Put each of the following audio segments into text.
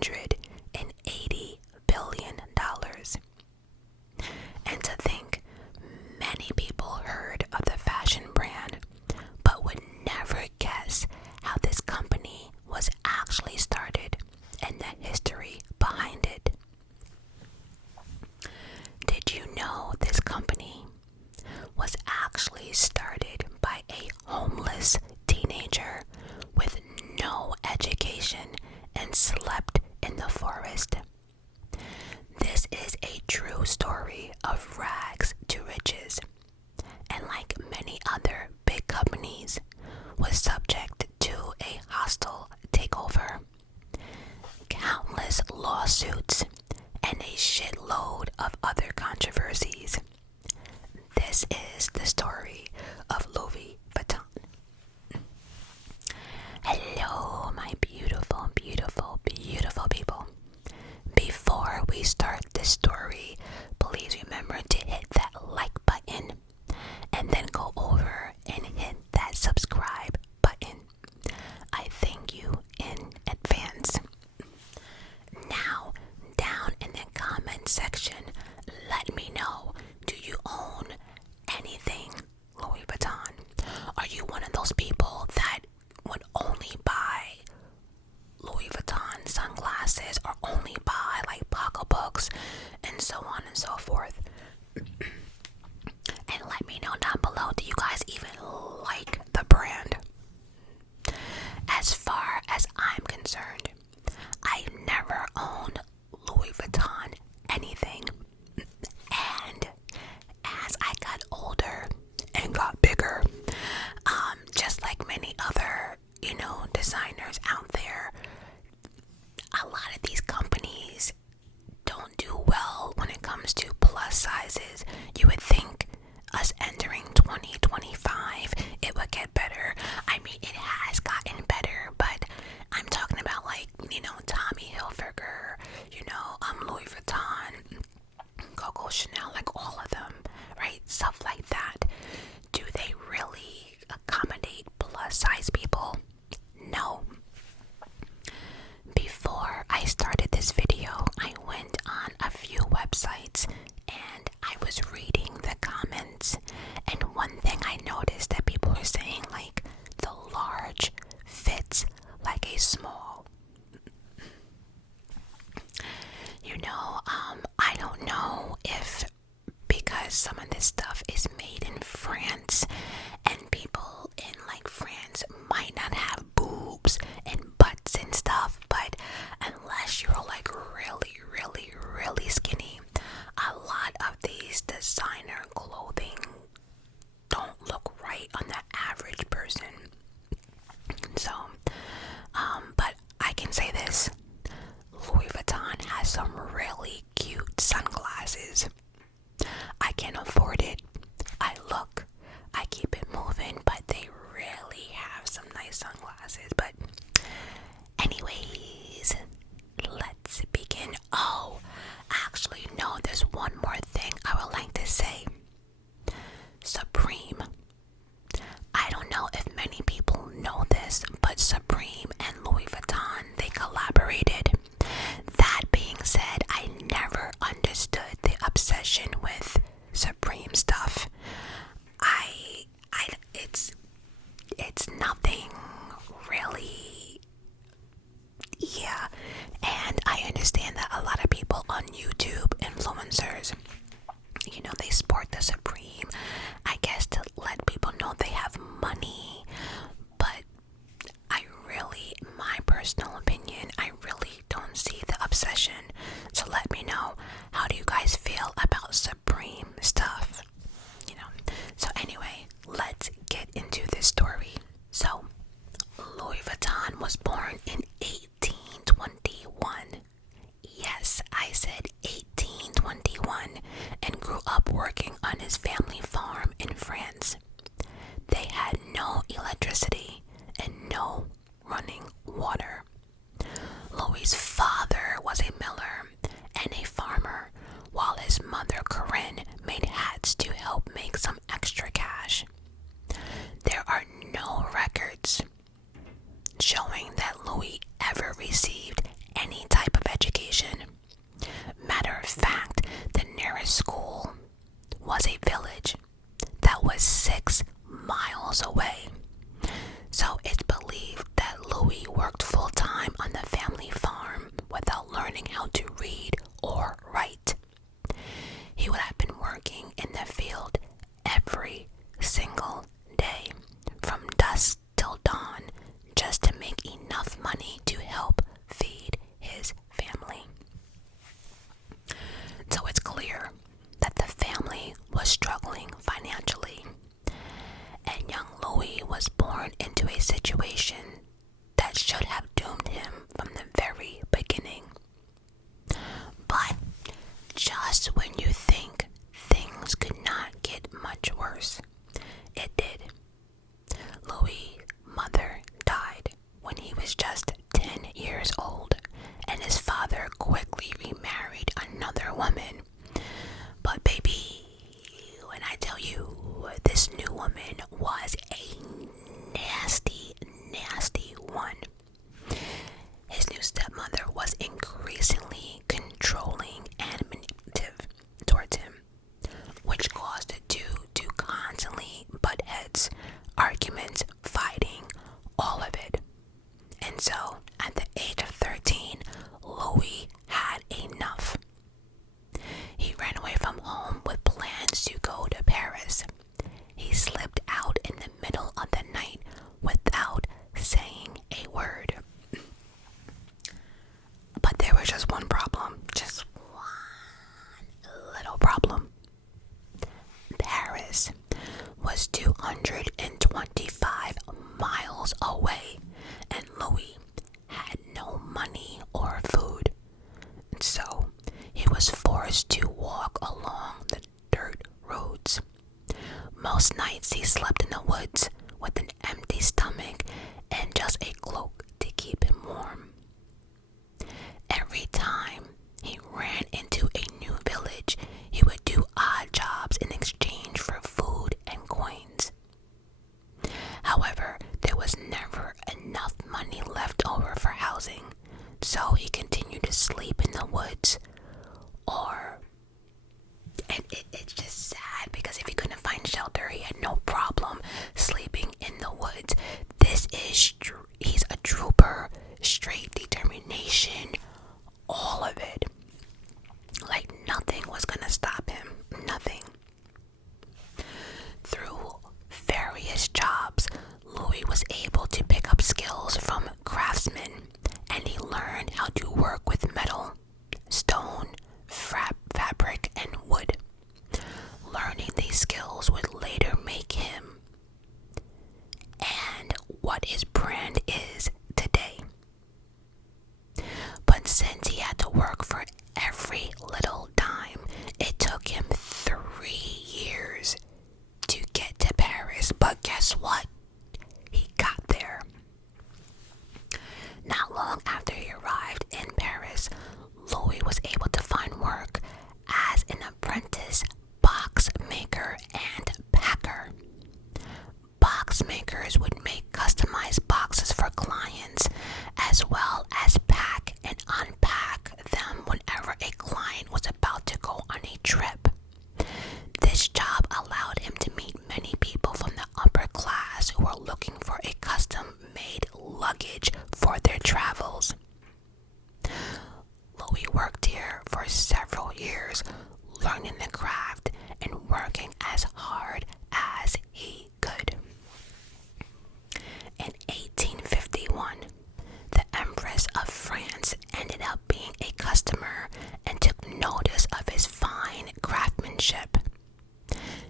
$180 billion. And to think, many people heard of the fashion brand, but would never guess how this company was actually started and the history behind it. Did you know this company was actually started by a homeless teenager with no education and slept in the forest? This is a true story of rags to riches, and like many other big companies, was subject to a hostile takeover, countless lawsuits, and a shitload of other controversies. This is the story of Louis Vuitton. Hello, my beautiful, beautiful, beautiful people. Before we start this story, please remember to hit that like button and then go over and hit that subscribe button. I thank you in advance. Now, down in the comment section, let me know, do you own anything Louis Vuitton? Are you one of those people that would only buy Louis Vuitton sunglasses or only buy like pocketbooks and so on and so forth? And let me know down below, do you guys even like the brand? As far as I'm concerned, I never owned Louis Vuitton anything. And as I got older and got bigger, just like many other, designers out there, a lot of these companies don't do well when it comes to plus sizes. You would think us entering 2025, it would get better. I mean, it has gotten better, but I'm talking about like, Tommy Hilfiger, Louis Vuitton, Coco Chanel, like all of them, right? Stuff like that. Do they really accommodate plus size people? No. Before I started this video, I went on a few websites and I was reading the comments, and one thing I noticed that people are saying, like, the large fits like a small. I don't know if because some of this stuff is made in France and people in like France might not have boobs and butts and stuff, but unless you're like really, really, really skinny, a lot of these designer clothing don't look right on the average person. So, but I can say this, Louis Vuitton has some really cute sunglasses. I can afford it. I keep it moving, but they really have some nice sunglasses. But anyways, let's begin. Oh, actually, no, there's one more thing I would like to say. Supreme. I don't know if many people know this, but Supreme and Louis Vuitton, they collaborated. That being said, I never understood the obsession with Supreme stuff. It's nothing really. Yeah, and I understand that a lot of people on YouTube, influencers, they sport the Supreme, I guess to let people know they have money, but my personal opinion, I really don't see the obsession. So let me know, how do you guys feel about Supreme stuff? So anyway, let's get into this story. So, Louis Vuitton was born in 1821. Yes, I said 1821, and grew up working on his family farm in France. They had no electricity and no running water. Louis's father was a miller and a farmer, while his mother Corinne made hats to help make some extra cash. There are no records showing that Louis ever received any type was to walk along the dirt roads. Most nights he slept in the woods with an empty stomach and just a cloak to keep him warm. Every time he ran into a new village, he would do odd jobs in exchange for food and coins. However, there was never enough money left over for housing, so he continued to sleep in the woods. And it's just sad because if he couldn't find shelter, he had no problem sleeping in the woods. He's a trooper, straight determination, all of it. Like nothing was gonna stop him, nothing. Through various jobs, Louis was able to pick up skills from craftsmen, and he learned how to work with metal, stone, fabric, and wood. Learning these skills would later make him and what his brand is today. But since he had to work for every little dime, it took him 3 years to get to Paris. But guess what? He got there. Not long after he arrived in Paris, Louis was able to find work as an apprentice box maker and packer. Box makers would make customized boxes for clients, as well as pack and unpack them whenever a client was about to go on a trip. This job allowed him to meet many people from the upper class who were looking for a custom-made luggage for their travels. Louis worked here for several years, learning the craft and working as hard as he could. In 1851, the Empress of France ended up being a customer and took notice of his fine craftsmanship.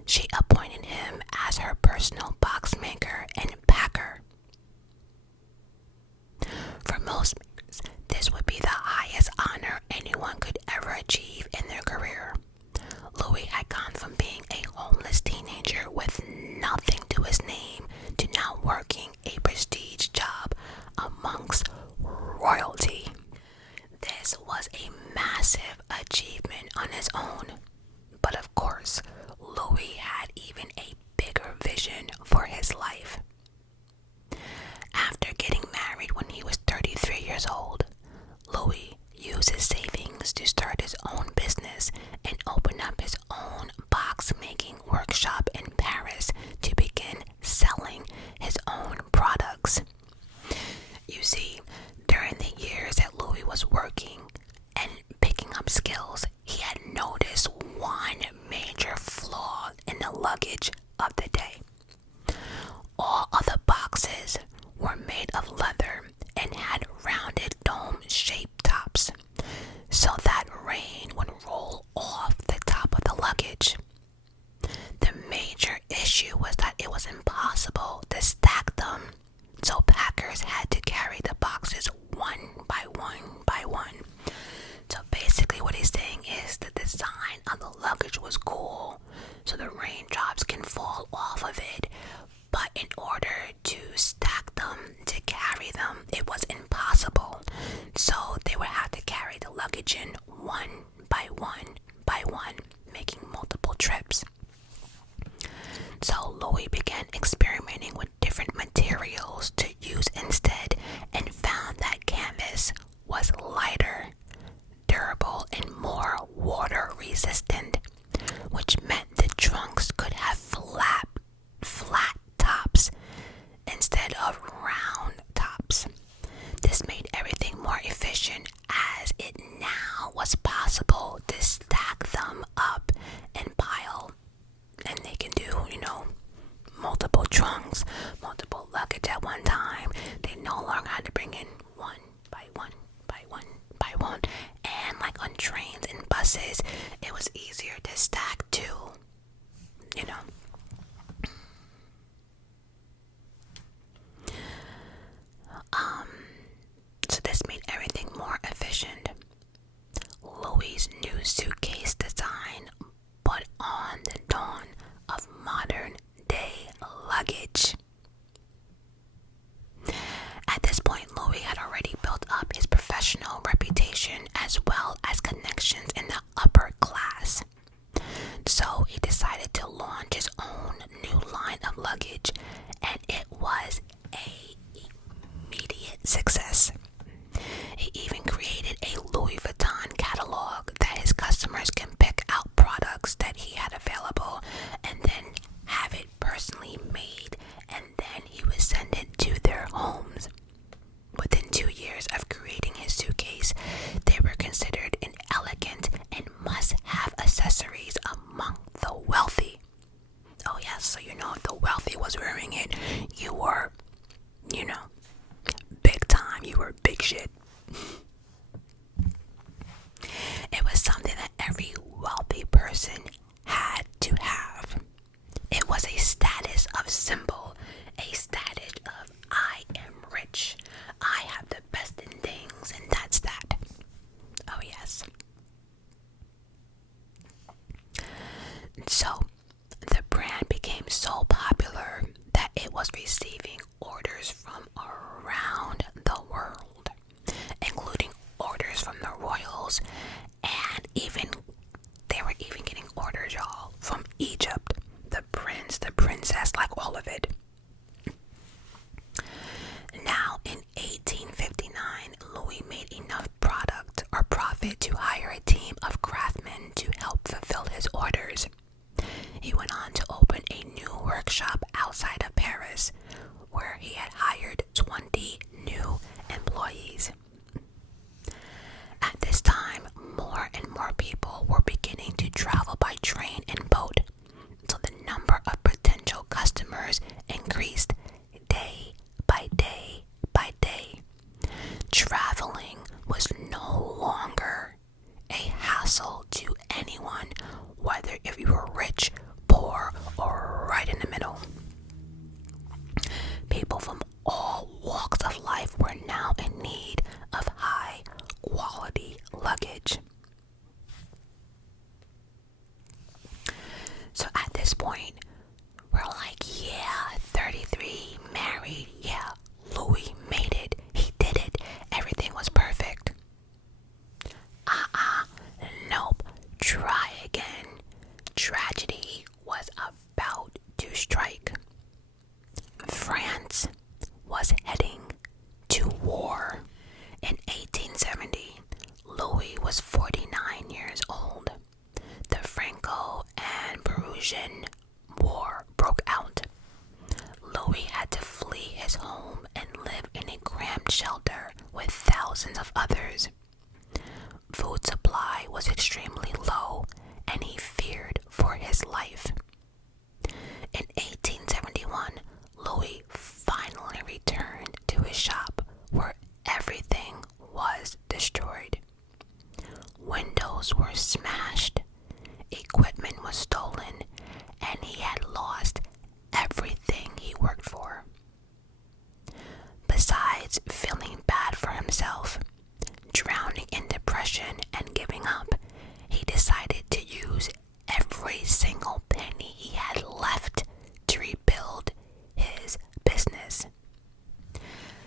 She appointed him as her personal box maker and packer. For most makers, this would be the highest honor anyone could ever achieve in their career. Louis had gone from being a homeless teenager with nothing to his name to now working a prestige job amongst royalty. This was a massive achievement on his own, but of course, Louis had even a bigger vision for his life. After getting married when he was 33 years old, Louis used his savings to start his own business and open up his own box-making workshop in Paris to begin selling his own products. You see, during the years that Louis was working and picking up skills, he had noticed one major flaw in the luggage of the day. All other boxes were made of leather and had rounded dome-shaped tops, so that rain would roll off the top of the luggage. The major issue was that it was impossible to stack them, so packers had to carry the boxes one by one by one. So basically what he's saying is the design of the luggage was cool, so the raindrops can fall off of it, but in order to stack them, to carry them, it was impossible. So they would have to carry the luggage in one by one by one, making multiple trips. So Louis began experimenting with different materials to use instead and found that canvas was lighter, durable, and more water resistant, which meant the trunks could have flat tops instead of round tops. This made everything more efficient, as it now was possible to stack them up and pile, and they can do, multiple trunks, multiple luggage at one time. They no longer had to bring in one by one by one by one, and like on trains and buses, it was easier to stack too. So this made everything more efficient. Louis' new suitcase as well as connections in the upper class. So he decided to launch his own new line of luggage, and it was a immediate success. He even created a Louis Vuitton catalog that his customers can pick out products that he had available and then have it personally made, and then he would send it to their homes. Within 2 years of creating his suitcase, they were considered an elegant and must-have accessories among the wealthy. Oh yes, so if the wealthy was wearing it, you were, big time. You were big shit. It was something that every wealthy person had to have. It was a status of symbol, a status of I am rich. I have the best in things, and that's that. Oh yes. So the brand became so popular that it was receiving orders from around the world, including orders from the royals, and they were even getting orders, y'all, from Egypt, the prince, the princess, like all of it. Now, in 1859, Louis made enough product or profit to hire a team of craftsmen to help fulfill his orders. He went on to open a new workshop outside of Paris, where he had hired 20 new employees. At this time, more and more people were beginning to travel by train and boat, so the number of potential customers increased day by day by day. Traveling was no longer a hassle to anyone, whether if you were rich, poor, or right in the middle. People from all walks of life were now in need of high quality luggage. So at this point, we're like, yeah, 33, married, yeah, Louis made it, he did it, everything was perfect. Nope, try again. Tragedy was about to strike. France was heading to war. In 1870, Louis was 49 years old. The Franco and Prussian War broke out. Louis had to flee his home and live in a cramped shelter with thousands of others. Food supply was extremely low, and he feared for his life. In 1871, Louis finally returned to his shop, where everything was destroyed. Windows were smashed, equipment was stolen, and he had lost everything he worked for. Besides feeling bad for himself, drowning in depression and giving up, he decided to use every single penny he had left to rebuild his business.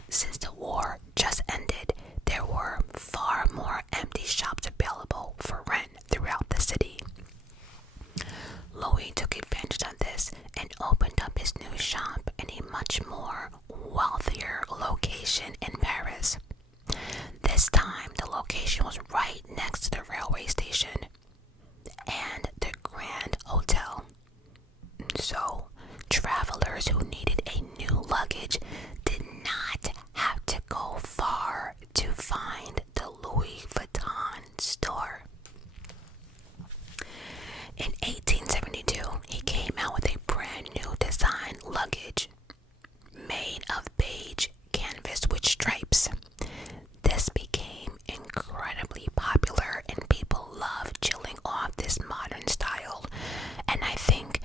Since the war just ended, there were far more empty shops available for rent throughout the city. Louis took advantage of this and opened up his new shop in a much more wealthier location in Paris. This time, the location was right next to the railway station and the Grand Hotel. So, travelers who needed a new luggage did not have to go far to find the Louis Vuitton store. In 1872, he came out with a brand new design luggage made of beige canvas with stripes. This became incredibly popular, and people loved chilling off this modern style. And I think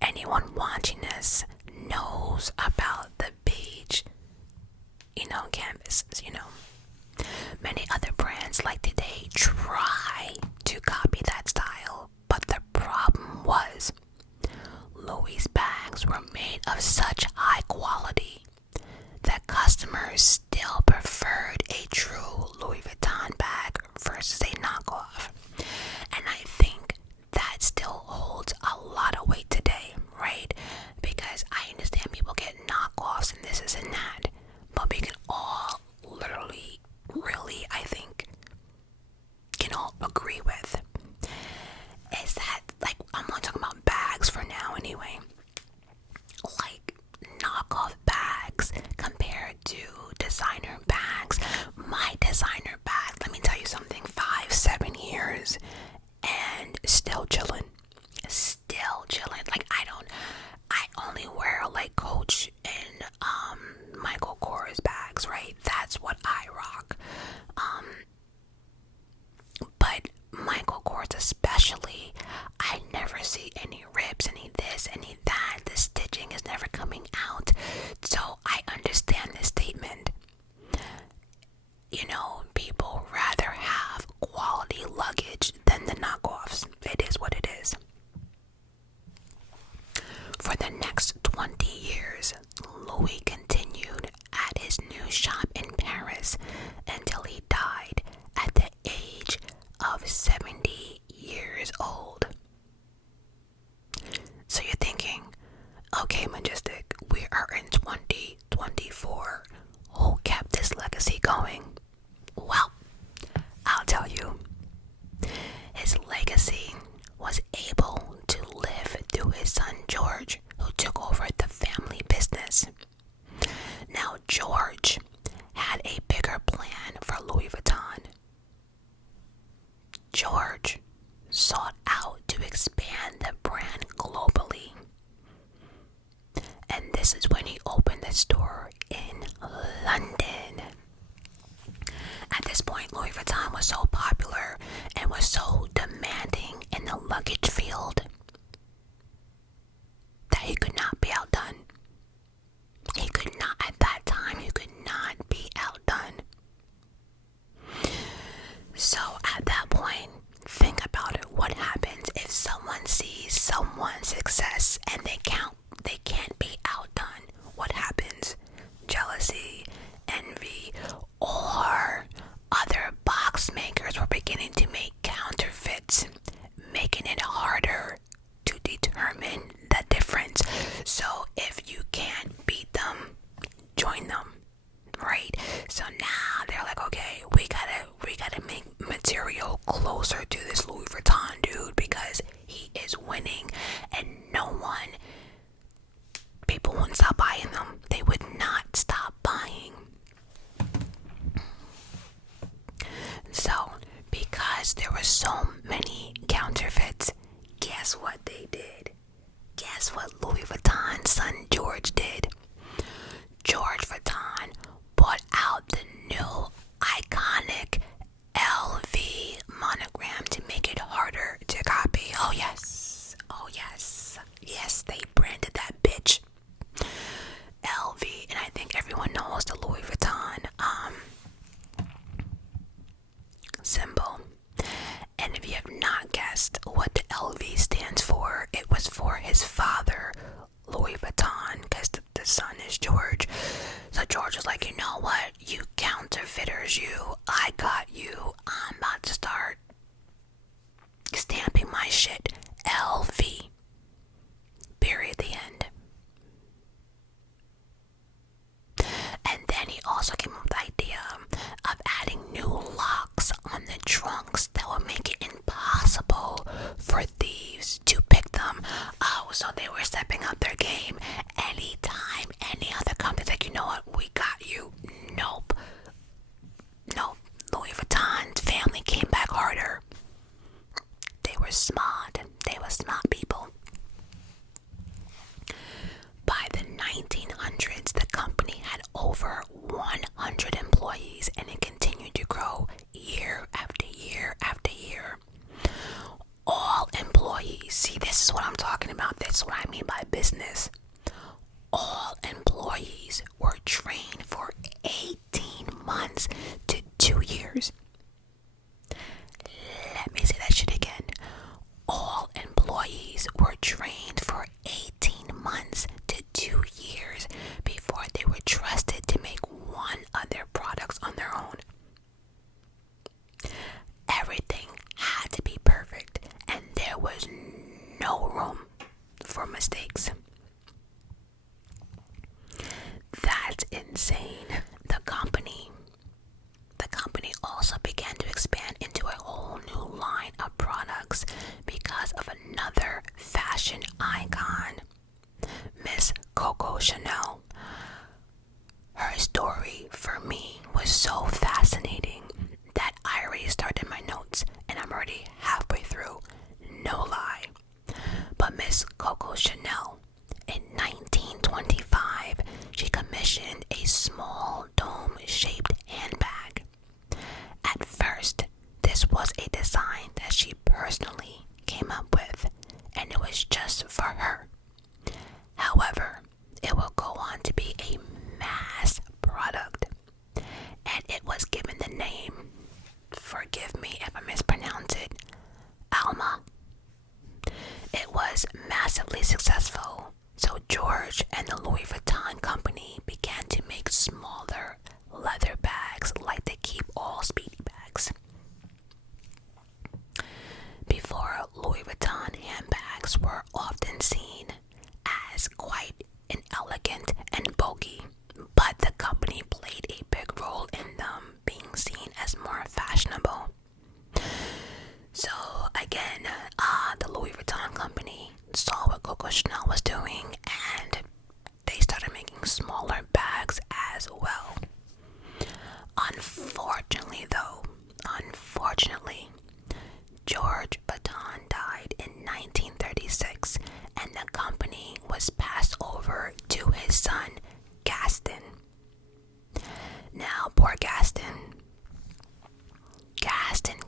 anyone watching this knows about the beige, canvases, Many other brands like today try to copy that style, but the problem was Louis' bags were made of such high quality that customers still preferred a true Louis Vuitton bag versus agree with is that, like, I'm not talking about bags for now anyway. Like, knockoff bags compared to designer bags. My designer bag, let me tell you something, 5-7 years and still chilling. Still chilling. Like, I only wear like Coach and Michael Kors bags, right? That's what I rock. But Michael Kors especially, I never see any rips, any this, any that. The stitching is never coming out. So I understand this statement. You know, people rather have quality luggage than the knockoffs. It is what it is. For the next 20 years, Louis continued at his new shop in Paris until he died at the age of 70 years old. So you're thinking, okay, Majestic, we are in 2024. Who kept this legacy going? Well, I'll tell you. His legacy was able to live through his son George, who took over the family business. Now, George had a bigger plan for Louis Vuitton. George sought out to expand the brand globally. And this is when he opened the store in London. At this point, Louis Vuitton was so popular and was so demanding in the luggage field that he could not be outdone. He could not, at that time, he could not be outdone. So at that point, think about it. What happens if someone sees someone's success and they can't be outdone? What happens? Jealousy, envy, or other box makers were beginning to make counterfeits, making it harder to determine the difference. So if you can't beat them, join them, right? So now they're like, okay, we gotta make material closer to this Louis Vuitton dude because he is winning, and people wouldn't stop buying them. They would not stop buying. So, because there were so many counterfeits, guess what they did? Guess what Louis Vuitton's son George did? George Vuitton brought out the new iconic LV monogram to make it harder to copy. Oh yes, oh yes, yes, they branded that bitch LV, and I think everyone knows the Louis Vuitton symbol. And if you have not guessed what the LV stands for, it was for his father, Louis Vuitton, because the son is George. So George was like, you know what, you counterfeiters, I got you. I'm about to start stamping my shit LV. Period. The end. And then he also came up with the idea of adding new locks on the trunks that would make it impossible for thieves to pick them. Oh, so they were stepping up their game. Anytime any other company's like, you know what, we got you. Nope. Louis Vuitton's family came back harder. They were smart. They were smart people. By the 1900s, the company had over 100 employees, and it continued to grow year after year after year. All employees, see, this is what I'm talking about. This is what I mean by business. All employees were trained for 18 months to 2 years. Let me say that shit again. All employees were trained for 18 months to 2 years before they were trusted to make one of their products on their own. Everything had to be perfect, and there was no room for mistakes. That's insane. The company also began to expand into a whole new Chanel. In 1925, she commissioned a small dome-shaped handbag. At first, this was a design that she personally came up with, and it was just for her. However, it will go on to be a mass product, and it was given the name, forgive me if I mispronounce it, Alma. It was massively successful, so George and the Louis Vuitton company began to make smaller leather bags like they keep all speedy bags. Before, Louis Vuitton handbags were often seen as quite inelegant and bulky, but the company played a big role in them being seen as more fashionable. So again, the Louis Vuitton company saw what Coco Chanel was doing, and they started making smaller bags as well. Unfortunately, George Vuitton died in 1936, and the company was passed over to his son, Gaston. Now, poor Gaston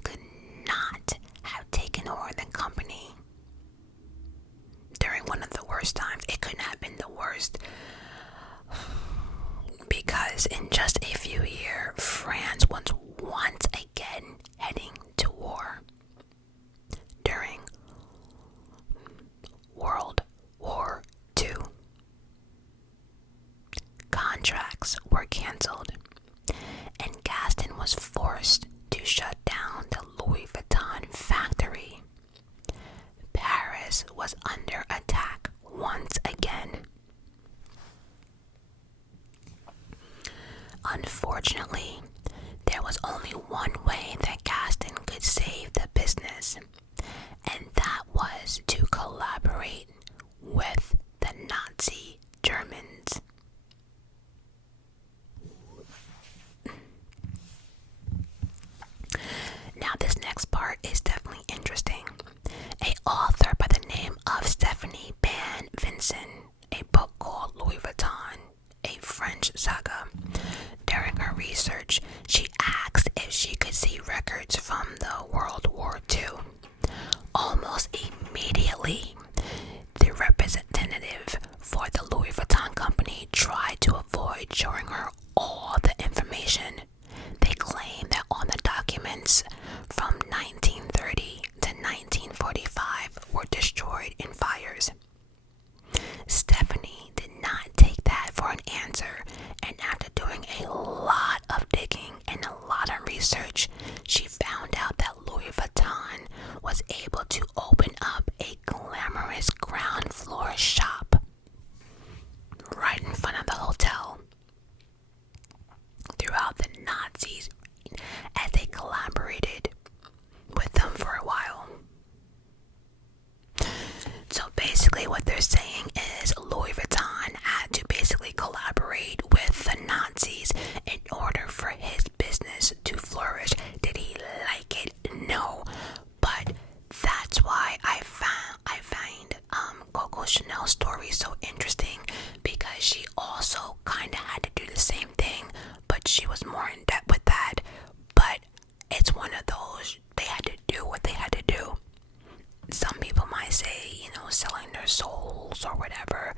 could not have taken over the company during one of the worst times. It couldn't have been the worst, because in just a few years, France was once again heading to war. During World War II, contracts were cancelled, and Gaston was forced to shut down the Louis Vuitton factory. Paris was under attack once again. Unfortunately, there was only one way that Gaston could save the business, and that was to collaborate with the Nazi Germans. Now, this next part is definitely interesting. An author by the name of Stephanie Van Vincent, a book called Louis Vuitton, a French saga. During her research, she asked if she could see records from the World War II. Almost immediately, the representative for the Louis Vuitton company tried to avoid showing her all the information. They claim that all the documents from 1930 to 1945 were destroyed in fires. Stephanie did not take that for an answer, and after doing a lot of digging and a lot of research, she found out that Louis Vuitton was able to open up a glamorous ground floor shop right in front of the hotel. Throughout the Nazis, as they collaborated with them for a while. So basically what they're saying is Louis Vuitton had to basically collaborate with the Nazis in order for his business to flourish. Did he like it? No. But that's why I find Coco Chanel's story so interesting, because she also kind of had to do the same thing, but she was more in depth with that. But it's one of those, they had to do what they had to do. Some people might say, selling their souls or whatever.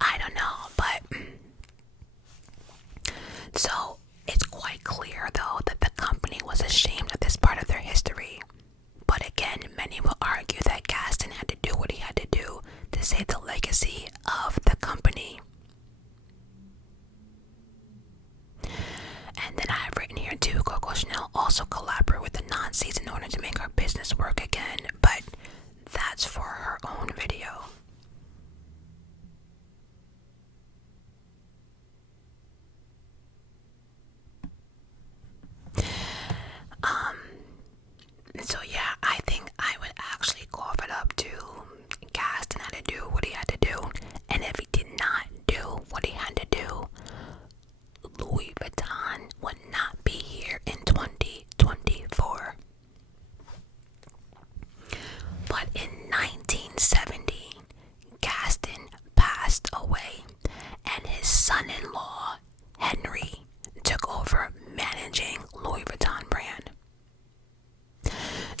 I don't know, but so it's quite clear though that the company was ashamed of this part of their history. But again, many will argue that Gaston had to do what he had to do to save the legacy of the company. And then I have written here too, Coco Chanel also collaborated with the Nazis in order to make her business work again, but that's for her own video. So yeah, I think I would actually cough it up to Gaston had to do what he had to do, and if he did not do what he had to do, Louis Vuitton would not be here in 2024.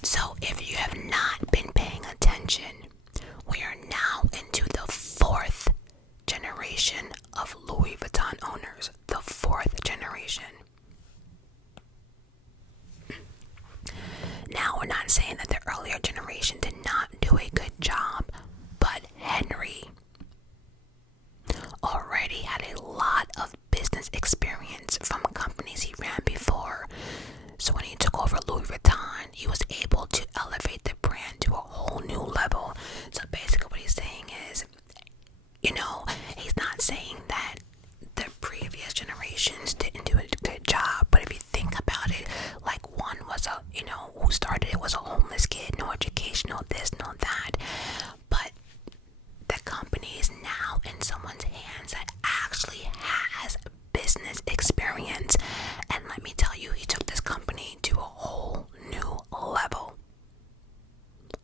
So if you have not been paying attention, we are now into the fourth generation of Louis Vuitton owners. The fourth generation. Now, we're not saying that the earlier generation did not do a good job, but Henry already had a lot of business experience from companies he ran before. So when he took over Louis Vuitton, he was able to elevate the brand to a whole new level. So basically what he's saying is, he's not saying that the previous generations didn't do a good job, but if you think about it, like one was who started it was a homeless kid, no education, no this, no that, but the company is now in someone's hands that actually has business experience. And let me tell you, he took this company to a whole new level.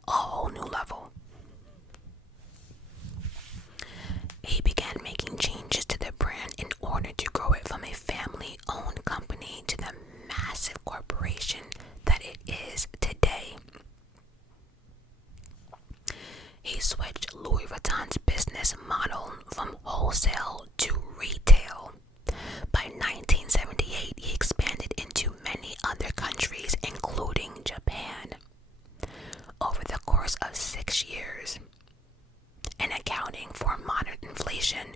A whole new level. He began making changes to the brand in order to grow it from a family-owned company to the massive corporation that it is today. He switched Louis Vuitton's business model from wholesale to retail. By 1978, he expanded into many other countries, including Japan. Over the course of 6 years, and accounting for modern inflation,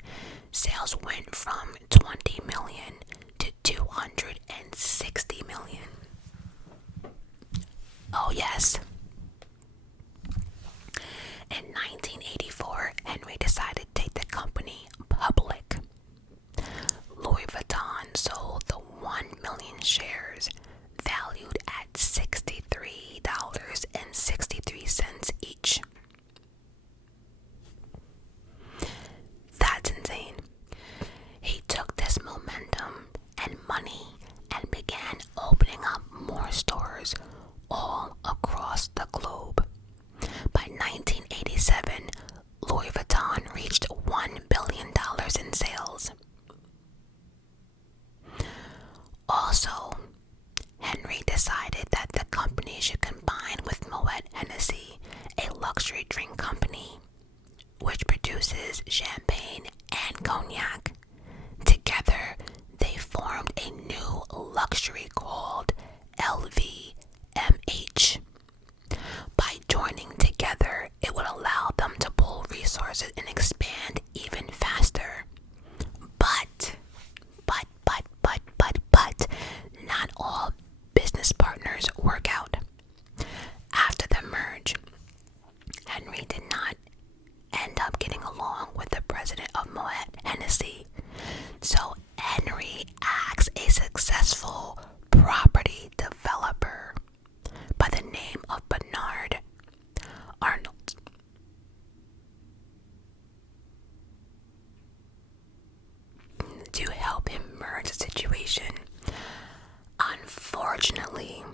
sales went from 20 million to 260 million. Oh yes. In 1984, Henry decided to take the company public. Louis Vuitton sold the 1 million shares, valued at $63.63 each. That's insane. He took this momentum and money and began opening up more stores all across the globe. By 1987, Louis Vuitton reached $1 billion in sales. Also, Henry decided that the company should combine with Moet Hennessy, a luxury drink company which produces champagne and cognac. Together, they formed a new luxury called LVMH. By joining together, it would allow them to pool resources and expand even faster. But, not all business partners work out. After the merge, Henry did not end up getting along with the president of Moet Hennessy. So Henry asked a successful property developer by the name of Bernard Arnault to help him merge the situation. Unfortunately,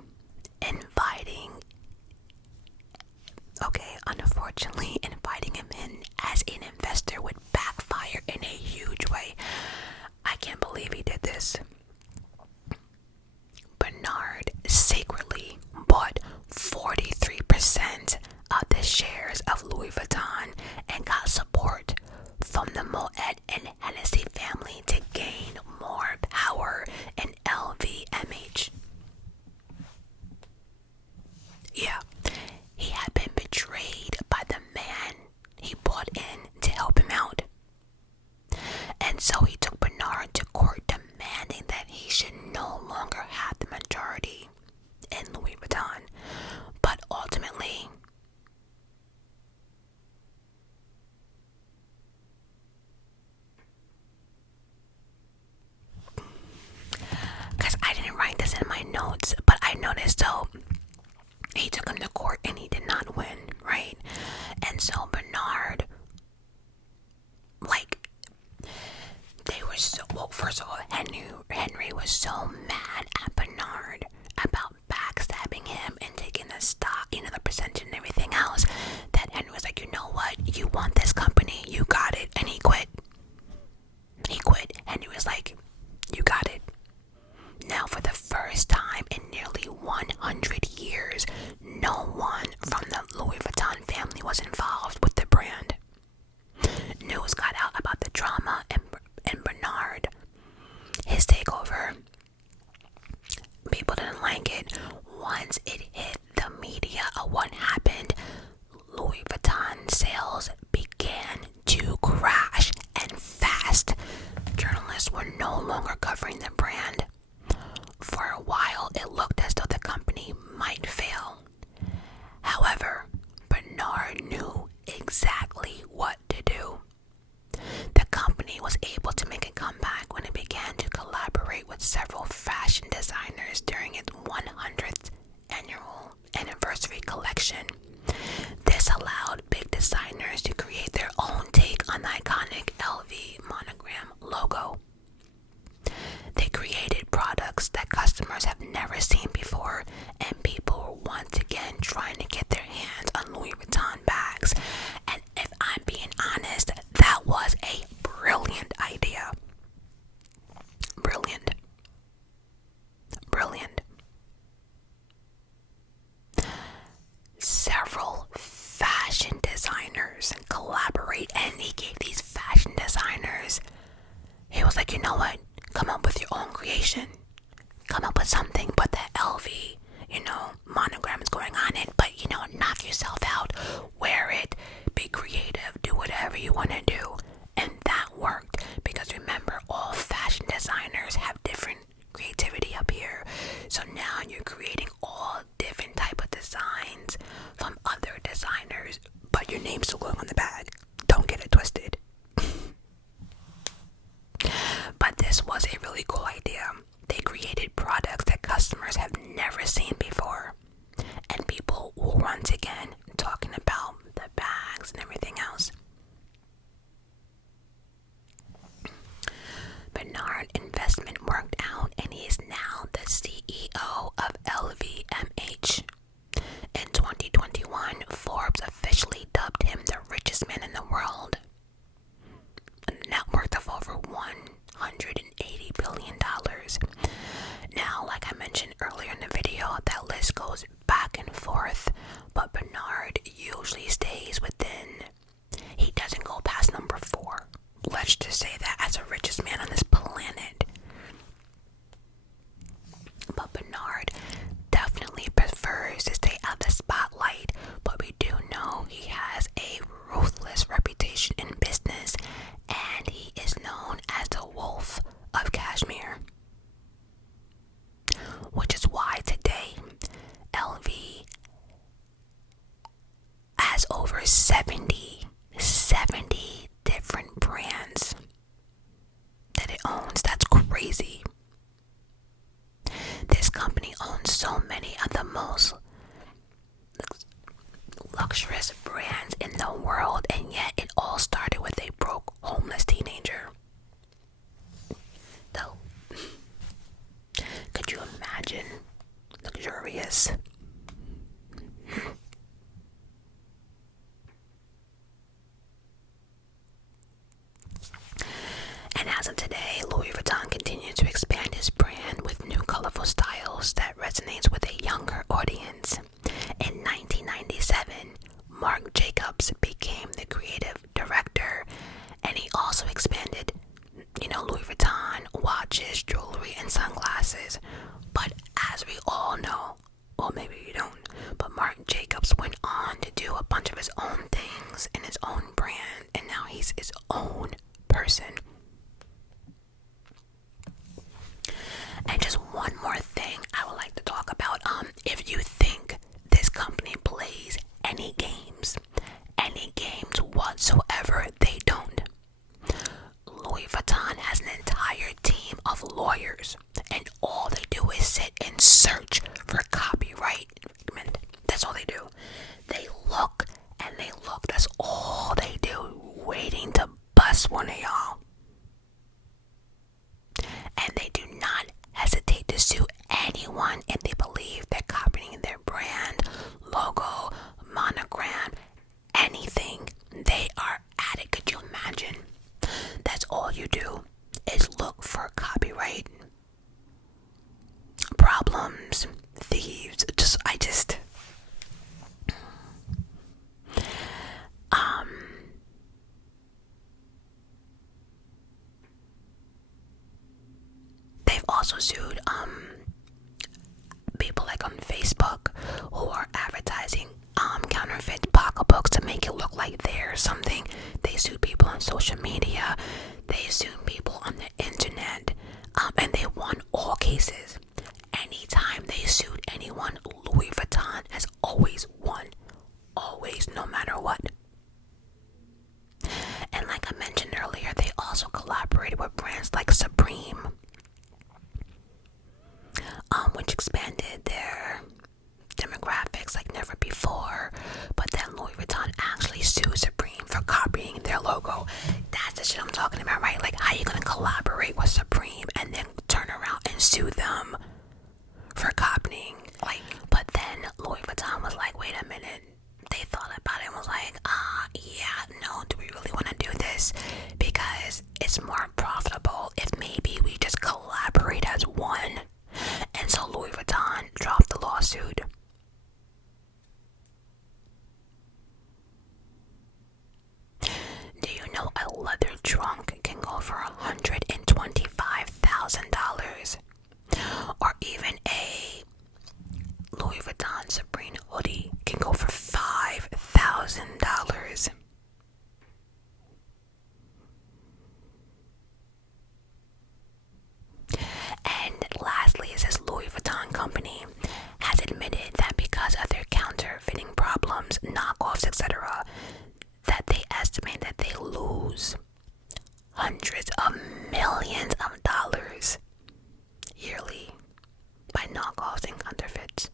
inviting him in as an investor would backfire in a huge way. I can't believe he did this. Bernard secretly bought 43% of the shares of Louis Vuitton and got support from the Moet and Hennessy family to gain more power in LVMH. Yeah, he had been betrayed by the man he brought in to help him out. And so he took Bernard to court demanding that he should no longer have the majority in Louis Vuitton. But ultimately, because I didn't write this in my notes, but I noticed, so he took him to court and he did not win, right? And so Bernard, they were so, well, first of all, Henry was so mad at Bernard about backstabbing him and taking the stock, the percentage and everything else, that Henry was like, you know what, you want this company, you got it, and he quit. Henry was like, you got it. Now, for the first time in nearly 100 years, no collaborate, and he gave these fashion designers, he was like, you know what, come up with your own creation, come up with something, but the LV, monogram is going on it, but knock yourself out, wear it, be creative, do whatever you want to do. And that worked, because remember, all fashion designers have different creativity up here. So now you're creating all different type of designs from other designers, but your name's still going on the bag. Don't get it twisted. But this was a really cool idea. They created products that customers have never seen before, and people will once again talking about the bags and everything else. Bernard investment worked out, and he is now the CEO of LVMH. In 2021, Forbes officially dubbed him the richest man in the world. A net worth of over $180 billion. Now, like I mentioned earlier in the video, that list goes back and forth, but Bernard usually stays within, he doesn't go past number 4. Let's just say that, as the richest man on this planet. But Bernard definitely prefers to stay out of the spotlight, but we do know he has a ruthless reputation in business, and he is known as the Wolf of Cashmere. Which is why today LV has over 70 different brands that it owns. That's crazy. This company owns so many of the most luxurious brands in the world, and yet it all started with a broke, homeless teenager. Though, could you imagine? Luxurious. And as of today, Louis Vuitton continues to expand his brand with new colorful styles that resonates with a younger audience. In 1997, Marc Jacobs became the creative director, and he also expanded, Louis Vuitton watches, jewelry, and sunglasses. But as we all know, well, maybe you don't, but Marc Jacobs went on to do a bunch of his own things in his own brand, and now he's his own person. And just one more thing I would like to talk about. If you think this company plays any games whatsoever, they don't. Louis Vuitton has an entire team of lawyers, and all they do is sit and search for copyright. That's all they do. They look and they look. That's all they do, waiting to bust one of y'all. And they do not hesitate to sue anyone if they believe they're copying their brand, logo, monogram, anything. They are at it. Could you imagine? That's all you do is look for copyright problems, thieves. They've also sued people like on Facebook who are advertising counterfeit pocketbooks to make it look like they're something. They sued people on social media. They sued people on the internet, and they won all cases. Anytime they sued anyone, Louis Vuitton has always won. Always, no matter what. And like I mentioned earlier, they also collaborated with brands like Supreme, which expanded their demographics like never before. But then Louis Vuitton actually sued Supreme for copying their logo. That's the shit I'm talking about, right? Like, how you gonna collaborate with Supreme and then turn around and sue them for copying? Like, but then Louis Vuitton was like, wait leather trunk can go for $125,000. Or even a Louis Vuitton Supreme hoodie can go for $5,000. And lastly, it says Louis Vuitton Company has admitted that because of their counterfeiting problems, knockoffs, etc., that they estimate that they lose hundreds of millions of dollars yearly by knockoffs and counterfeits.